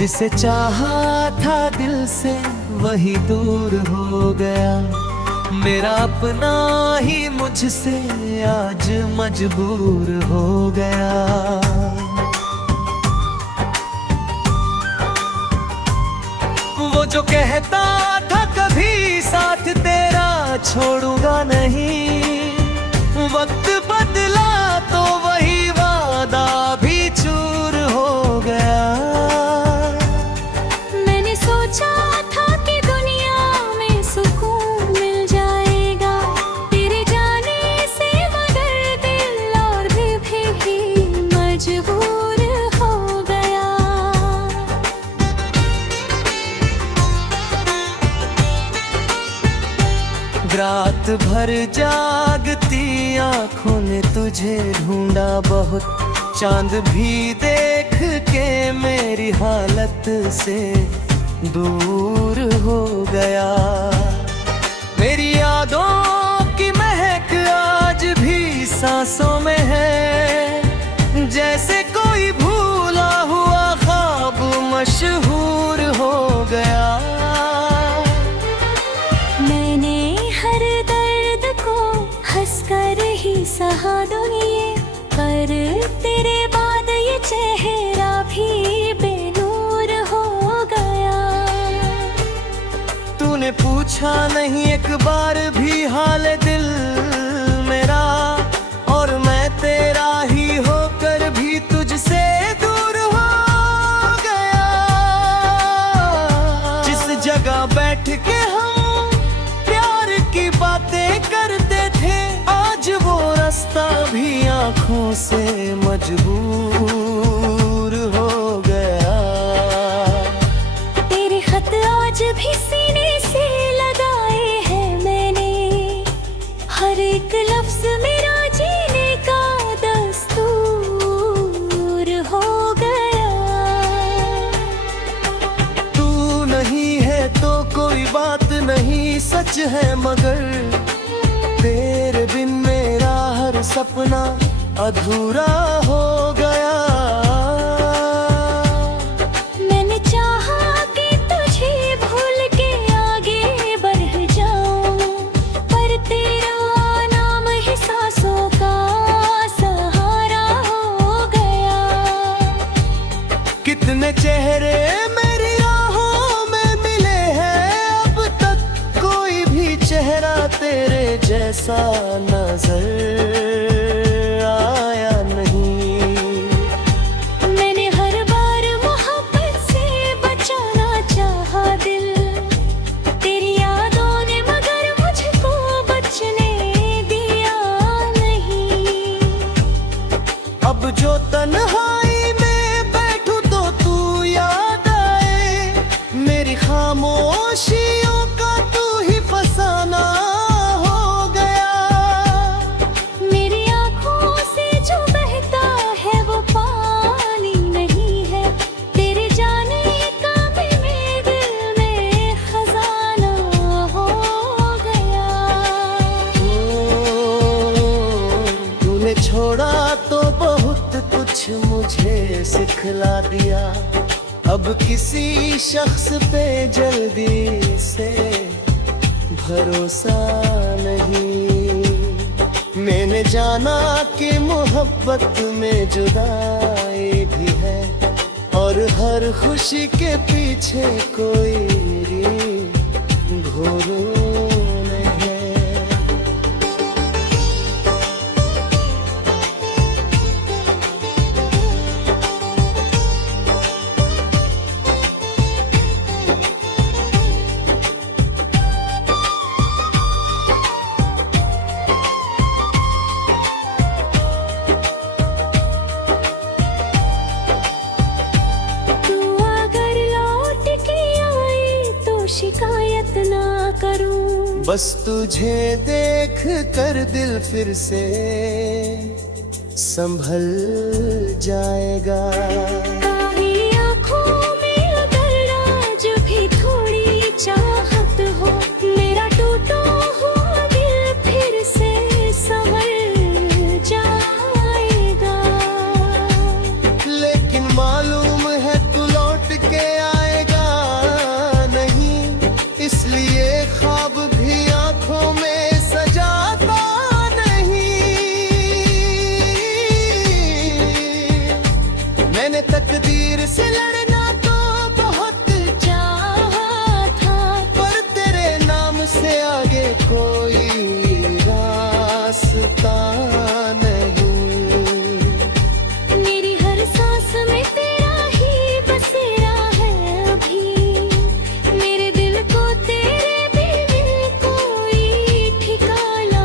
जिसे चाहा था दिल से वही दूर हो गया। मेरा अपना ही मुझसे आज मजबूर हो गया। वो जो कहता था कभी साथ तेरा छोड़ूंगा नहीं, वक्त बदला तो वही वादा भी चूर हो गया। मैंने सोचा था कि दुनिया में सुकून मिल जाएगा तेरे जाने से, मगर दिल और भी मजबूर हो गया। रात भर जागती आँखों ने तुझे ढूंढा बहुत, चांद भी देख के मेरी हालत से दूर हो गया। मेरी यादों की महक आज भी सांसों में है, जैसे कोई भूला हुआ ख्वाब मशहूर हो गया। मैंने हर दर्द को हंसकर ही सहा दुनिया, पर तेरे बाद ये चेहरा भी बेनूर हो गया। तूने पूछा नहीं एक बार भी हाल दिल मेरा, और मैं तेरा ही होकर भी तुझसे दूर हो गया। जिस जगह बैठ के हम प्यार की बातें करते थे, आज वो रास्ता भी आँखों से मजबूर हो गया। तेरे खत आज भी सीने से लगाए हैं मैंने, हर एक लफ्ज मेरा जीने का दस्तूर हो गया। तू नहीं है तो कोई बात नहीं, सच है मगर तेरे बिन मेरा हर सपना अधूरा हो गया। मैंने चाहा कि तुझे भूल के आगे बढ़ जाऊं, पर तेरा नाम ही सांसों का सहारा हो गया। कितने चेहरे मेरी राहों में मिले हैं, अब तक कोई भी चेहरा तेरे जैसा नजर आया नहीं। मैंने हर बार मोहब्बत से बचाना चाहा दिल, तेरी यादों ने मगर मुझको बचने दिया नहीं। अब जो तन्हाई में बैठूं तो तू याद आए, मेरी खामोशियों का तू ही फसाना हो गया। मेरी आँखों से जो बहता है वो पानी नहीं है, तेरे जाने का भी मेरे दिल में खजाना हो गया। तूने छोड़ा तो बहुत कुछ मुझे सिखला दिया, अब किसी शख्स पे जल्दी से भरोसा नहीं। मैंने जाना कि मोहब्बत में जुदाई भी है, और हर खुशी के पीछे कोई घोरून है। तू अगर लौट के आई तो शिकायत ना करूं, बस तुझे देख कर दिल फिर से संभल जाएगा। काली आँखों में अगर आज भी थोड़ी चाहत हो, मेरा टूटा हुआ दिल फिर से संभल जाएगा। लेकिन मालूम है तू लौट के इसलिए ख्वाब भी आंखों में सजाता नहीं। मैंने तकदीर से लड़ना तो बहुत चाहा था, पर तेरे नाम से आगे कोई रास्ता नहीं। मेरी हर सांस में तेरा ही बसेरा है अभी, मेरे दिल को तेरे बिन कोई ठिकाना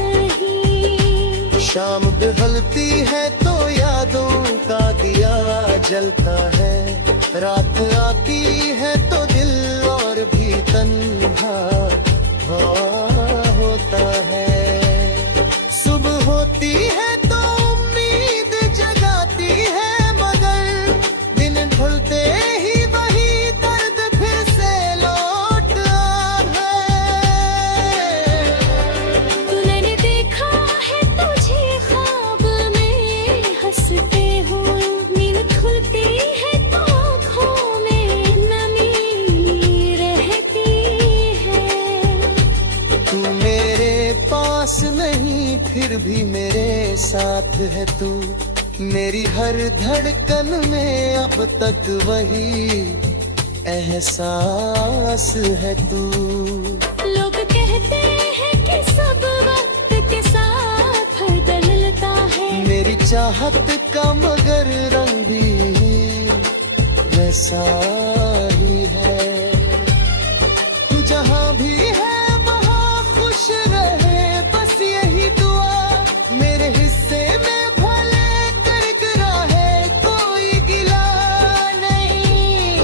नहीं। शाम ढलती है तो यादों का दिया जलता है, रात आती है तो दिल और भी तन्हा होता है। सुबह होती है तो उम्मीद जगाती है, मगर दिन ढलते ही वही दर्द फिर से लौट है। तूने देखा है तुझे ख्वाब में हंसते हुए, नींद खुलती है तो आँखों में नमी रहती है। तू मेरे पास नहीं फिर भी मेरे साथ है तू, मेरी हर धड़कन में अब तक वही एहसास है तू। लोग कहते हैं कि सब वक्त के साथ बदलता है, मेरी चाहत का मगर रंग भी वैसा ही है। जहाँ भी है वहाँ खुश रहे, बस यही दुआ मेरे हिस्से में भले करक रहे, कोई गिला नहीं।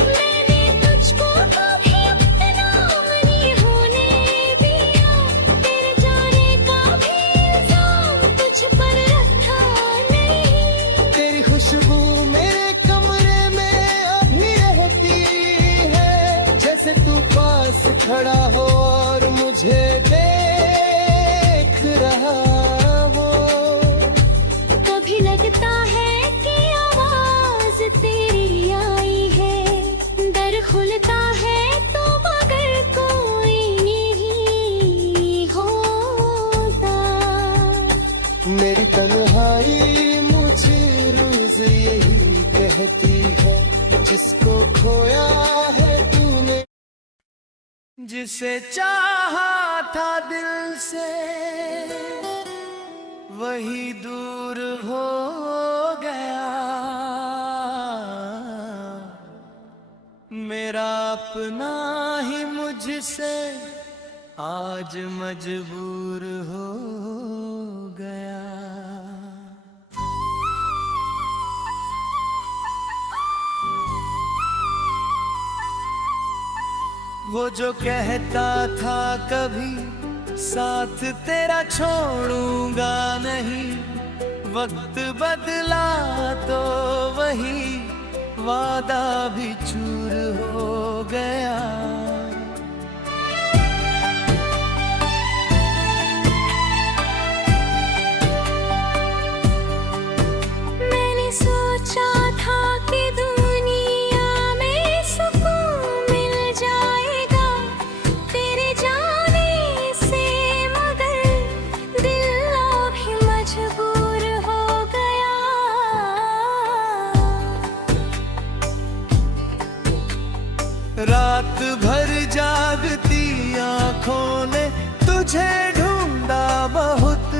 मैंने तुझको कभी अपना नहीं होने दिया, तेरे जाने का भी इल्जाम तुझ पर रखा नहीं। तेरी खुशबू मेरे कमरे में अभी रहती है, जैसे तू पास खड़ा हो और मुझे देख रहा हो। कभी लगता है कि आवाज तेरी आई है, दर खुलता है तो मगर कोई नहीं होता। मेरी तन्हाई मुझे रोज यही कहती है, जिसको खोया है तूने, जिसे चाहा था दिल से वही दूर हो गया। मेरा अपना ही मुझसे आज मजबूर हो गया। वो जो कहता था कभी साथ तेरा छोड़ूंगा नहीं, वक्त बदला तो वही वादा भी चूर हो गया। मैंने सोचा था कि दुनिया में सुकून मिल जाएगा तेरे जाने से, मगर दिल अभी मजबूर हो गया। रात भर जागती आंखों ने तुझे ढूंढा बहुत,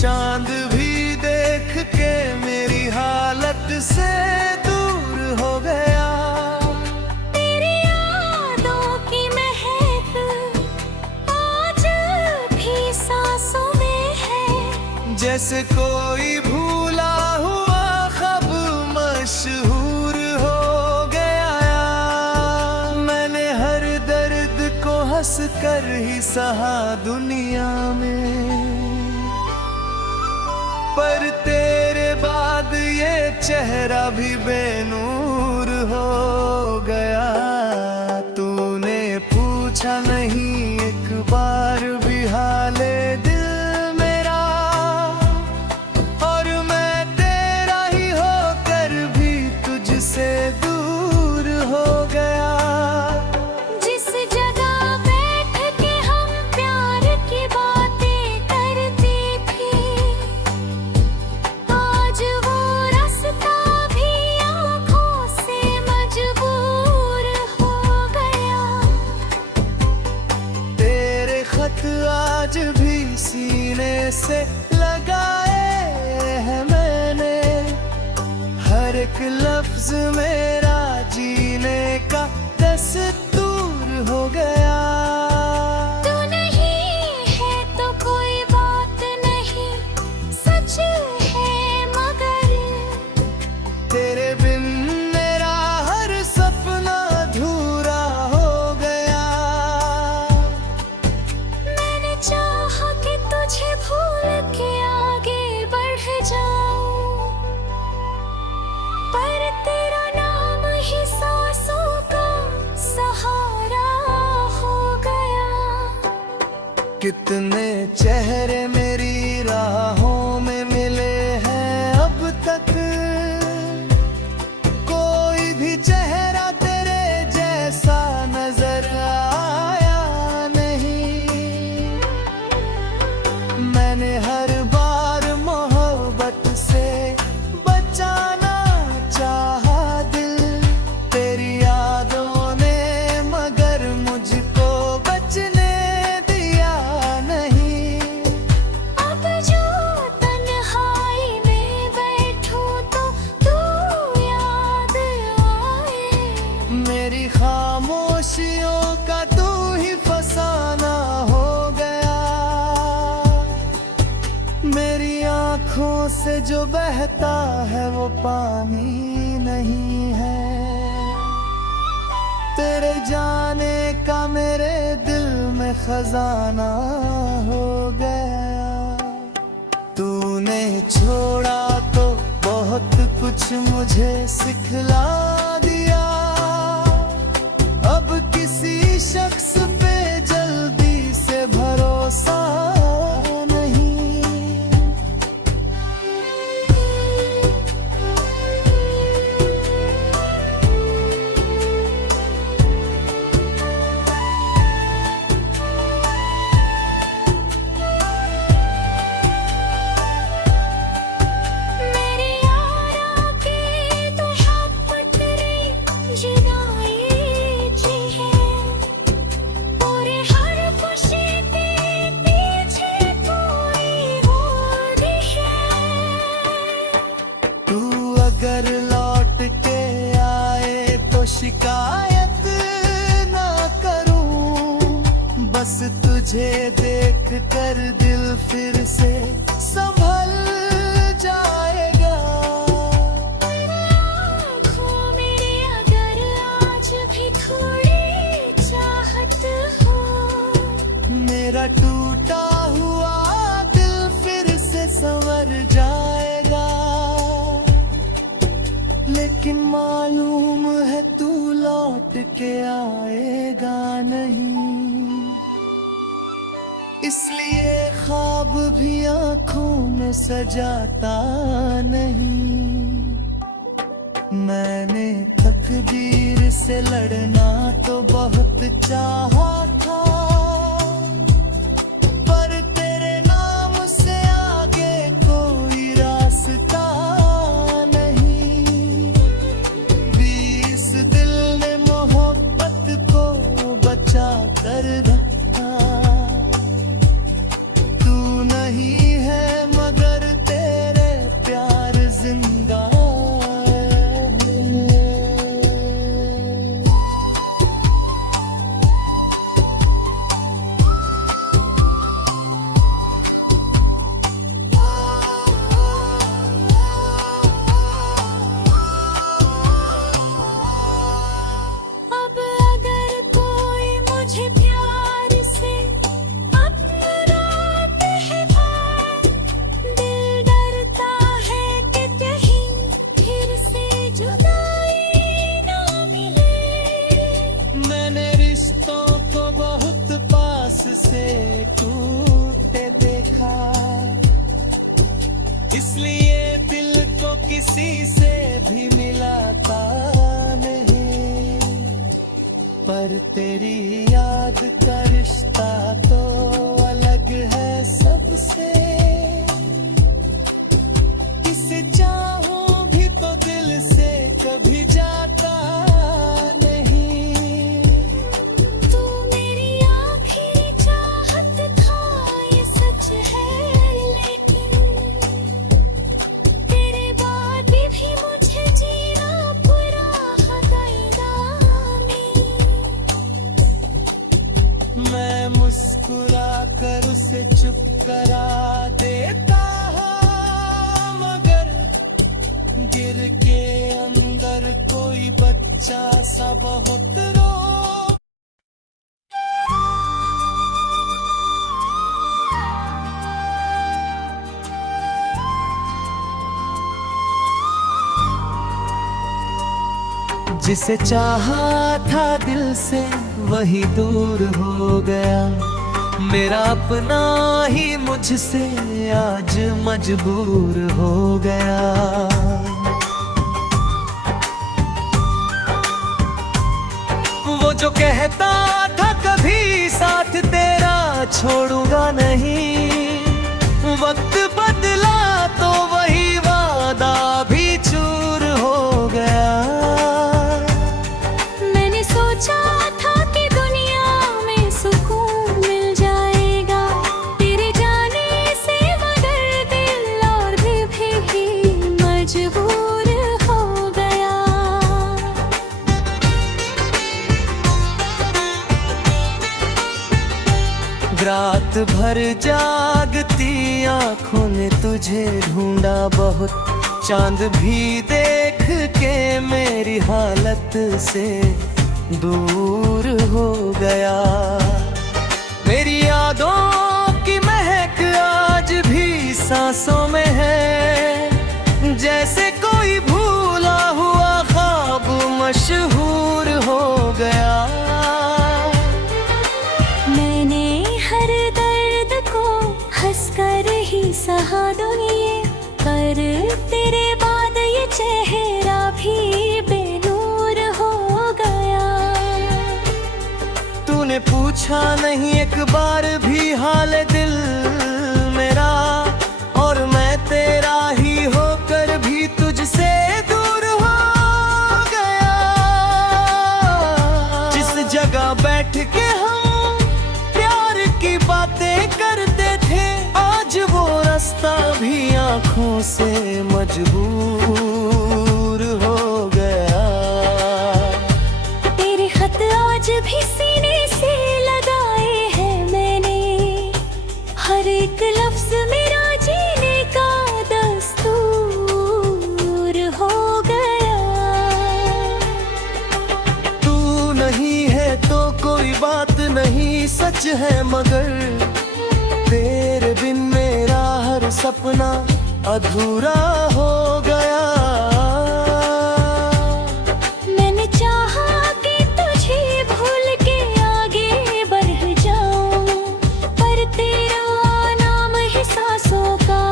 चांद भी देख के मेरी हालत से दूर हो गया। तेरी यादों की महक आज भी सांसों में है, जैसे कोई भूला हुआ ख्वाब मशहूर हो गया। मैंने हर दर्द को हंस कर ही सहा दुनिया में, पर तेरे बाद ये चेहरा भी बेनूर हो गया। तूने पूछा नहीं एक बार भी हाले दिल मेरा, और मैं तेरा ही होकर भी तुझसे दूर हो गया। मेरा जीने का दस्तूर हो गया। तू नहीं है तो कोई बात नहीं, सच है मगर तेरे बिन मेरा हर सपना अधूरा हो गया। मैंने चाहा कि तुझे भूल के आगे बढ़ जाऊं, पर तेरा नाम ही सांसों का सहारा हो गया। कितने चेहरे मेरी राहों में मिले हैं अब तक, कोई भी चेहरा तेरे जैसा नजर आया नहीं। मैंने हर बार मोहब्बत से बचाना चाहा दिल, तेरी यादों ने मगर मुझको बचने दिया नहीं। अब जो तन्हाई में बैठूं तो तू याद आए। मेरी खामोशियों का तू ही फसाना हो गया। मेरी आँखों से जो बहता है वो पानी नहीं है, तेरे जाने का मेरे दिल में खजाना हो गया। तूने छोड़ा तो बहुत कुछ मुझे सिखला दिया, अब किसी शख्स पे जल्दी से भरोसा नहीं। मेरी यारा के तो हाथ पटरे जुदाई जी है, पूरे हर खुशी के पीछे कोई और है। तू अगर लौट के आए तो शिकायत ना करूं, बस तुझे देख कर दिल फिर से संभल जाएगा। आँखों मेरे अगर आज भी थोड़ी चाहत हो, मेरा टूटा हुआ दिल फिर से संवर जाएगा। लेकिन मालूम है तू लौट के आएगा नहीं, इसलिए ख्वाब भी आंखों में सजाता नहीं। मैंने तकदीर से लड़ना तो बहुत चाहा था, पर तेरे नाम से आगे कोई रास्ता नहीं। 20 दिल ने मोहब्बत को बचा कर रखा, तू नहीं है मगर तेरे प्यार जिंदा है। अब अगर कोई मुझे प्यार से अपना कहता, दिल डरता है कि कहीं फिर से जुदाई ना मिले। मैंने रिश्तों को बहुत पास से टूटते देखा, इसलिए दिल को किसी से भी मिलाता नहीं। पर तेरी याद का रिश्ता तो अलग है सबसे, इसे चाहूं भी तो दिल से कभी जाता नहीं। तू मेरी आखिरी चाहत था ये सच है, लेकिन तेरे बाद भी मुझे जीना उसे चुप करा देता है, मगर गिर के अंदर कोई बच्चा सा बहुत रो। जिसे चाहा था दिल से वही दूर हो गया, मेरा अपना ही मुझसे आज मजबूर हो गया। वो जो कहता था कभी साथ तेरा छोड़ूंगा नहीं, वक्त बदला तो वही वादा भी चूर हो गया। सोचा था कि दुनिया में सुकून मिल जाएगा तेरे जाने से, मगर दिल और भी मजबूर हो गया। रात भर जागती आँखों ने तुझे ढूंढा बहुत, चांद भी देख के मेरी हालत से दूर हो गया। मेरी यादों की महक आज भी सांसों में है, जैसे कोई भूला हुआ ख्वाब मशहूर हो गया। मैंने हर दर्द को हंसकर ही सहा दुनिया, पर तेरे बाद ये चेहरा भी तूने पूछा नहीं एक बार भी हाल दिल मेरा, और मैं तेरा ही होकर भी तुझसे दूर हो गया। जिस जगह बैठ के हम प्यार की बातें करते थे, आज वो रास्ता भी आँखों से मजबूर हो गया। तेरे खत आज भी सीने से लगाए हैं मैंने, हर एक लफ्ज मेरा जीने का दस्तूर हो गया। तू नहीं है तो कोई बात नहीं, सच है मगर तेरे बिन मेरा हर सपना अधूरा हो गया। मैंने चाहा कि तुझे भूल के आगे बढ़ जाऊं, पर तेरा नाम ही सांसों का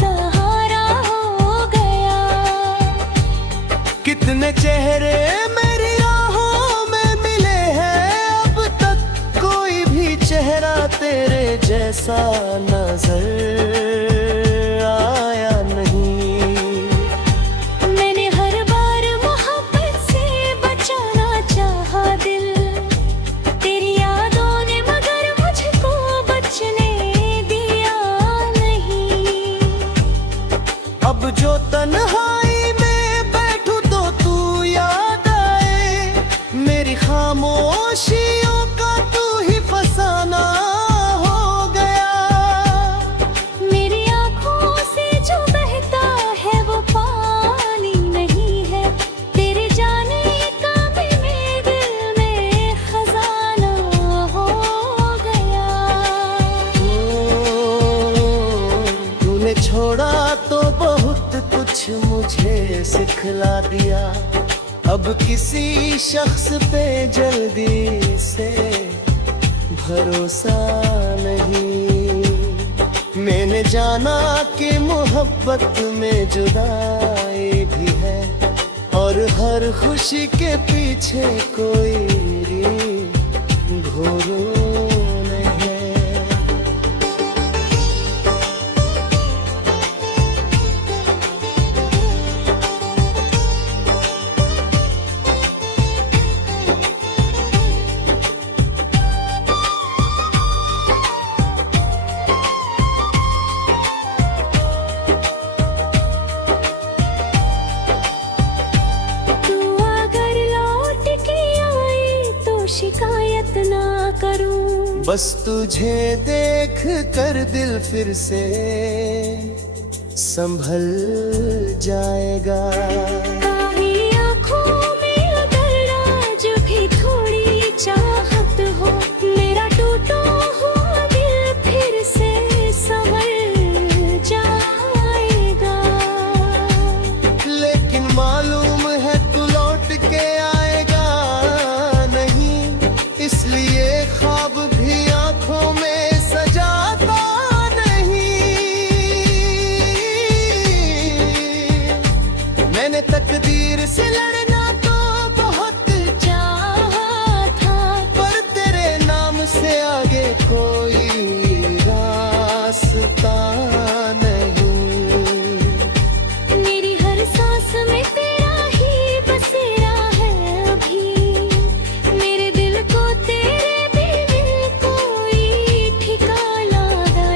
सहारा हो गया। कितने चेहरे मेरी राहों में मिले हैं, अब तक कोई भी चेहरा तेरे जैसा नजर आया नहीं। मैंने हर बार मोहब्बत से बचाना चाहा दिल, तेरी यादों ने मगर मुझको बचने दिया नहीं। अब जो तन्हाई में बैठूं तो तू याद आए, मेरी खामोशियों का तू ही फसाना हो गया। मेरी आँखों से जो बहता है वो पानी नहीं है, तेरे जाने का भी मेरे दिल में खजाना हो गया। तूने छोड़ा तो बहुत कुछ मुझे सिखला दिया, अब किसी शख्स पे जल्दी से भरोसा नहीं। मैंने जाना कि मोहब्बत में जुदाई भी है, और हर खुशी के पीछे कोई घोर नहीं है। शिकायत ना करूं। बस तुझे देख कर दिल फिर से संभल जाएगा। काली आँखों में अगर आज भी थोड़ी चाहत हो, मेरा टूटा हुआ दिल फिर से संभल जाएगा। लेकिन मालूम है तू लौट के आएगा नहीं, इसलिए ख्वाब भी आंखों में सजाता मैंने तकदीर से लड़ना तो बहुत चाहा था, पर तेरे नाम से आगे कोई रास्ता नहीं। मेरी हर सांस में तेरा ही बसेरा है अभी, मेरे दिल को तेरे बिन कोई ठिकाना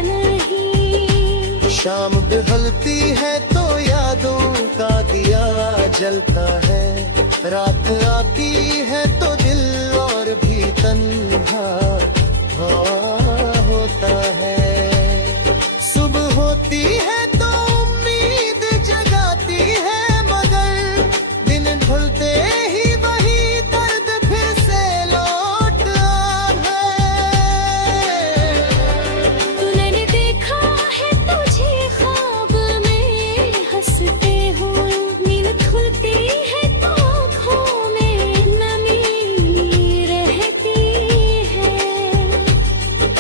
नहीं। शाम ढलती है तो यादों का दिया जलता है, रात आती है तो दिल और भी तन्हा होता है। सुबह होती है तो उम्मीद जगाती है, मगर दिन ढलते ही वही दर्द फिर से लौट आता है। तूने देखा है तुझे ख्वाब में हंसते हुए, नींद खुलती है तो आँखों में नमी रहती है।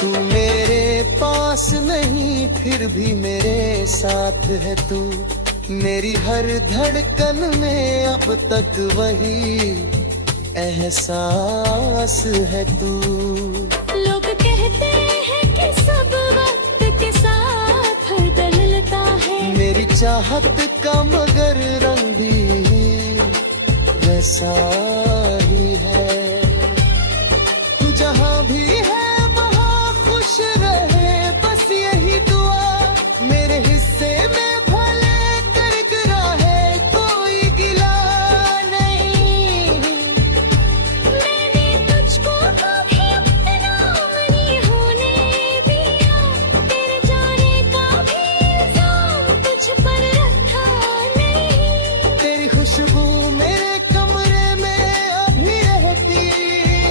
तू मेरे पास नहीं फिर भी मेरे साथ है तू, मेरी हर धड़कन में अब तक वही एहसास है तू। लोग कहते हैं कि सब वक्त के साथ बदलता है, मेरी चाहत का मगर रंग भी वैसा ही है। जहाँ भी है वहाँ खुश रहे, बस यही दुआ मेरे हिस्से में भले करक रहे कोई गिला नहीं। मैंने तुझको कभी अपना नहीं होने दिया, तेरे जाने का भी इल्जाम तुझ पर रखा नहीं। तेरी खुशबू मेरे कमरे में अभी रहती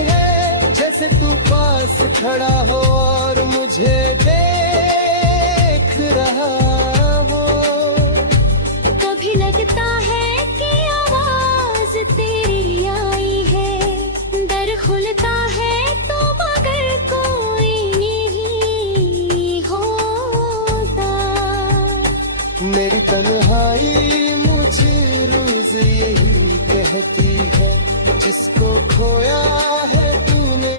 है, जैसे तू पास खड़ा हो और मुझे देख रहा हो। कभी लगता है कि आवाज तेरी आई है, दर खुलता है तो मगर कोई नहीं होता। मेरी तन्हाई मुझे रोज यही कहती है, जिसको खोया है तूने,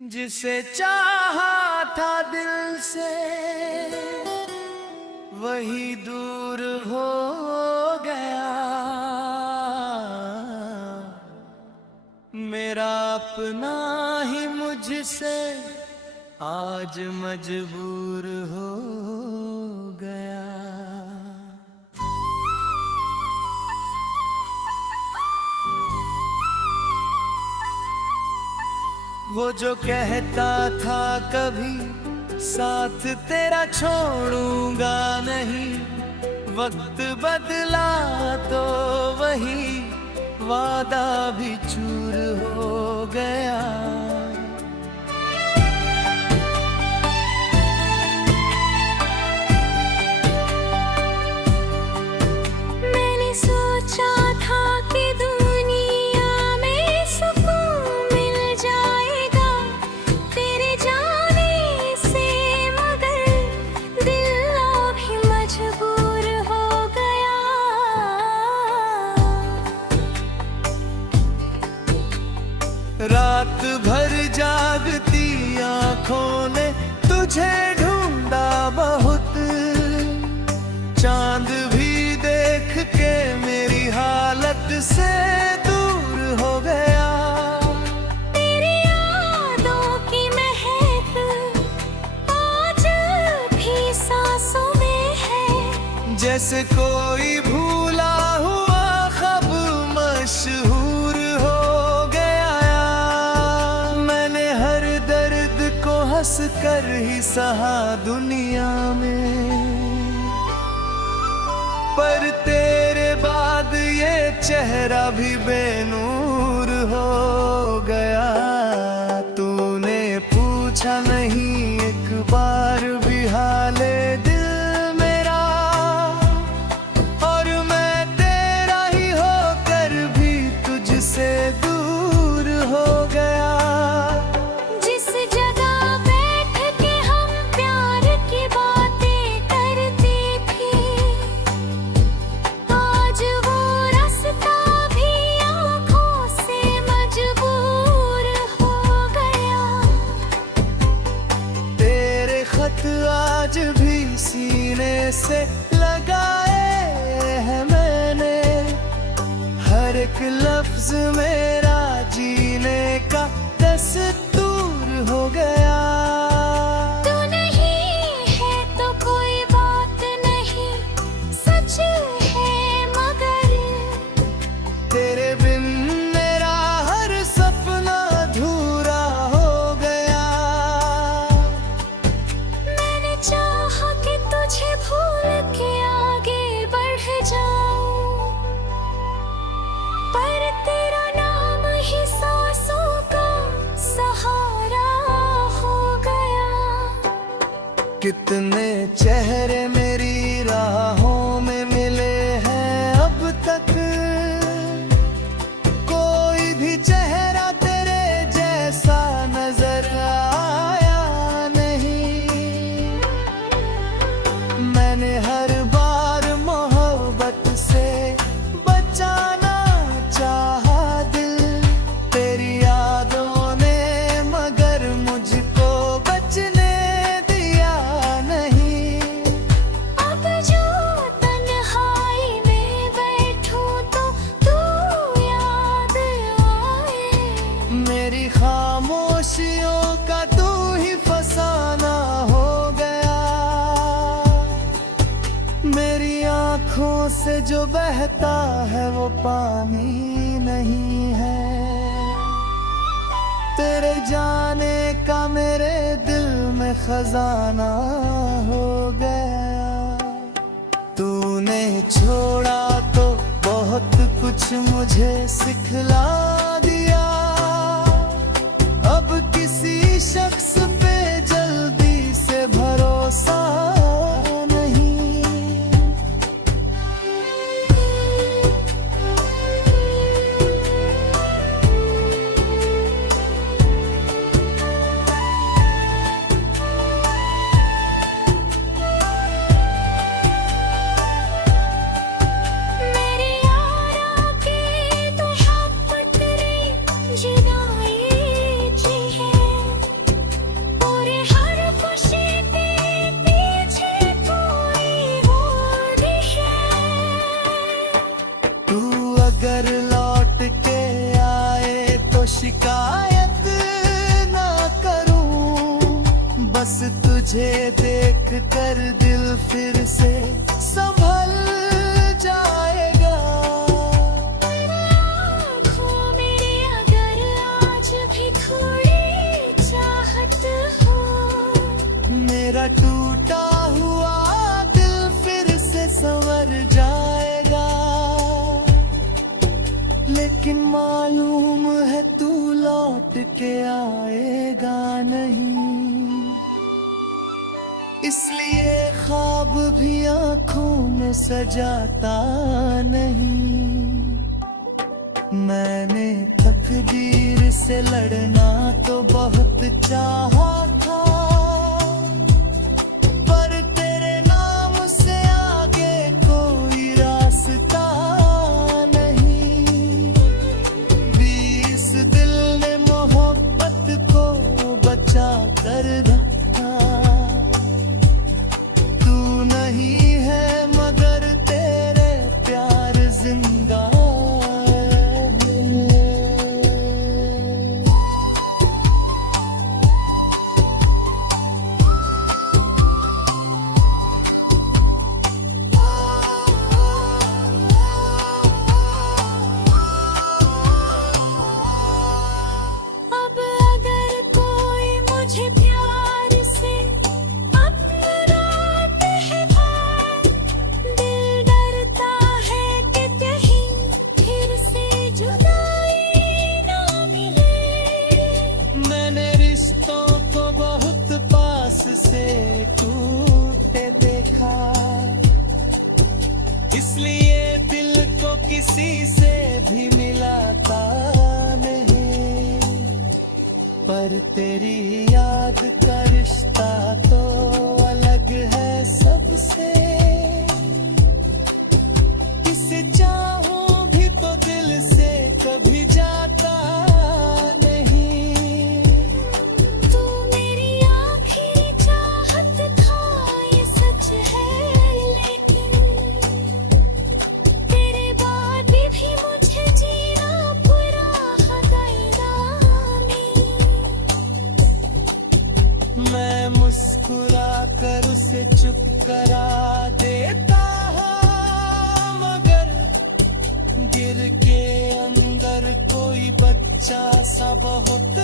जिसे चाहा था दिल से वही दूर हो गया। मेरा अपना ही मुझसे आज मजबूर हो गया। वो जो कहता था कभी साथ तेरा छोड़ूंगा नहीं, वक्त बदला तो वही वादा भी चूर हो गया। मैंने सोचा था कि दुनिया में सुकून मिल जाएगा तेरे जाने से, मगर दिल अभी मजबूर हो गया। रात भर जागती आंखों ने तुझे ढूंढा बहुत, चांद भी देख के मेरी हालत से दूर हो गया। तेरी यादों की महक आज भी सांसों में है, जैसे कोई भूला हुआ ख्वाब मशहूर हो गया। कर ही सहा दुनिया में। पर तेरे बाद ये चेहरा भी बेनूर हो गया। तूने पूछा नहीं एक बार भी हाले दिल मेरा, और मैं तेरा ही होकर भी तुझसे दूर हो गया। जिस जगह बैठ के हम प्यार की बातें करते थे, आज वो रास्ता भी आँखों से मजबूर हो गया। तेरे खत आज भी सीने से लगाए हैं मैंने, हर एक लफ्ज मेरा जीने का दस्तूर हो गया। तू नहीं है तो कोई बात नहीं, सच है मगर तेरे बिन मेरा हर सपना अधूरा हो गया। मैंने चाहा कि तुझे भूल के आगे बढ़ जाऊं, पर तेरा नाम ही सांसों का सहारा हो गया। कितने चेहरे मेरी राहों में मिले हैं अब तक, कोई भी चेहरा तेरे जैसा नजर आया नहीं। मैंने हर बार मोहब्बत से बचाना चाहा दिल, तेरी यादों ने मगर मुझको बचने दिया नहीं। अब जो तन्हाई में बैठूं तो तू याद आए। मेरी खामोशियों का तू ही फसाना हो गया। मेरी आँखों से जो बहता है वो पानी नहीं है। तेरे जाने का मेरे दिल में खजाना हो गया। तूने छोड़ा तो बहुत कुछ मुझे सिखला दिया। अब किसी शख्स पे जल्दी से भरोसा नहीं। मेरी यारा की तो पटरी जुदाई की है, पूरी हर खुशी के पीछे कोई होड़ है। तू अगर लौट के आए तो शिकायत ना करूं, बस तुझे देख कर दिल फिर से संभल जाएगा। आँखों में अगर आज भी थोड़ी चाहत हो, मेरा टूटा हुआ दिल फिर से संवर जाएगा। लेकिन मालूम है तू लौट के आएगा नहीं, इसलिए ख्वाब भी आँखों में सजाता नहीं। मैंने तकदीर से लड़ना तो बहुत चाहा था, पर तेरे नाम से आगे कोई रास्ता नहीं। बीस दिल ने मोहब्बत को बचा कर रखा। तू नहीं है मगर तेरे प्यार जिंदा है। से टूटे देखा, इसलिए दिल को किसी से भी मिलाता नहीं। पर तेरी याद का रिश्ता तो अलग है सबसे, इसे चाहूं भी तो दिल से कभी जाता नहीं। तू मेरी आखिरी चाहत था ये सच है, लेकिन तेरे बाद भी मुझे जीना पूरा हकायदा नहीं। मैं मुस्कुरा कर उसे चुप करा देता हूँ, मगर गिर के अंदर कोई बच्चा सा बहुत